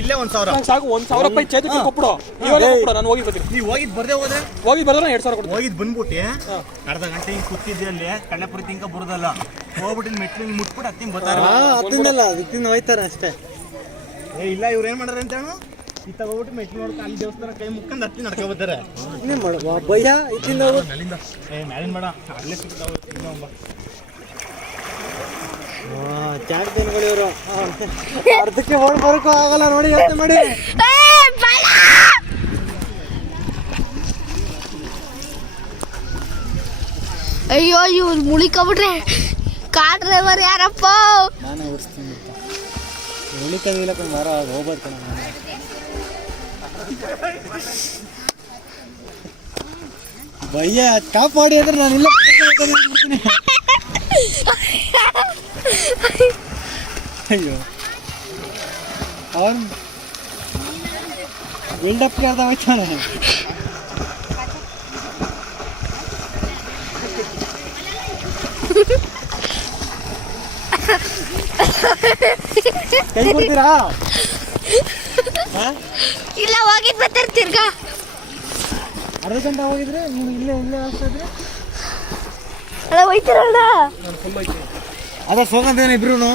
ಇಲ್ಲೇ 1,000 ಸಾಕು. 1,000 ರೂಪಾಯಿ ಚೇತಕ್ಕೆ ಕೊಟ್ಬಿಡು. ನಾನು ಹೋಗಿ ಬರ್ತೀನಿ. ನೀವು ಹೋಗಿದ್ ಬರ್ದೇ ಹೋದ್ರೆ ಹೋಗಿ ಬರ್ದ್ರೆ 2,000 ಕೊಡ್ತೀನಿ. ಹೋಗಿದ್ ಬಂದ್ಬಿಟ್ಟು ಅರ್ಧ ಗಂಟೆ ಹಿಂಗೆ ಕೂತಿದ್ದೆ ಅಲ್ಲಿ ಕಳ್ಳೆಪುರಿ ತಿಂಕ ಬರೋದಲ್ಲ. ಹೋಗ್ಬಿಟ್ಟು ಮೆಟ್ಲಿಂಗ್ ಮುಟ್ಬಿಟ್ಟು ಹತ್ತಿಂಗ್ ಬರ್ತಾರೆ. ಅದಕ್ಕಿಂತ ಹೋಯ್ತಾರೆ ಅಷ್ಟೇ. ಇಲ್ಲ ಇವ್ರು ಏನ್ ಮಾಡ್ಯಾರ ಅಂತ ಹೇಳು, ಈ ತಗೋಬಿಟ್ಟು ಮೆಟ್ಲು ನೋಡ್ಕೊಂಡು ಅಲ್ಲಿ ದೇವಸ್ಥಾನ ಕೈ ಮುಕ್ಕೊಂಡು ಹತ್ತಿ ನಡ್ಕೊ ಬರ್ತಾರೆ. ಇನ್ನೇನು ಮಾಡುವ ಭಯ ಇತ್ತಿಂದ ಮೇಲಿಂದ ಮೇಲಿನ ಬೇಡ ಅಲ್ಲೇ ಸಿಗ್ತಾವೆ. ಚಾಂಪಿಯನ್ಗಳು ಇವರು. ಅರ್ಧಕ್ಕೆ ಓಡ್ ಬರೋಕ್ಕೂ ಆಗಲ್ಲ ನೋಡಿ, ಯೋಚನೆ ಮಾಡಿ. ಅಯ್ಯೋ ಇವ್ರು ಮುಳಿಕೊಬಿಟ್ರೆ. ಕಾರ್ ಡ್ರೈವರ್ ಯಾರಪ್ಪ? ನಾನೇ ಓಡಿಸ್ತೀನಿ. ಮುಳಿಕದಿಲ್ಲಪ್ಪ ಮರ ಹೋಗ್ಬಾರ್ದು. ಭಯ್ಯ ಕಾಪಾಡಿ ಅಂದ್ರೆ ನಾನಿಲ್ಲ. ಅಯ್ಯೋ ಅವನು ಬಿಲ್ಡಪ್ಗೆ ಅರ್ಧ ಹೋಯ್ತಾನೆ. ಕೈ ಕೊಡ್ತೀರಾ? ಇಲ್ಲ ಹೋಗಿದ್ ಬರ್ತಾರೆ ತಿರ್ಗಾ. ಅರ್ಧ ಗಂಟೆ ಹೋಗಿದ್ರೆ ನೀವು ಇಲ್ಲೇ ಅಷ್ಟಾದ್ರೆ ಅಲ್ಲ ಹೋಯ್ತಿರಲ್ಲ. ಅದ ಸೋಗಂದೇನೆ ಇಬ್ರು.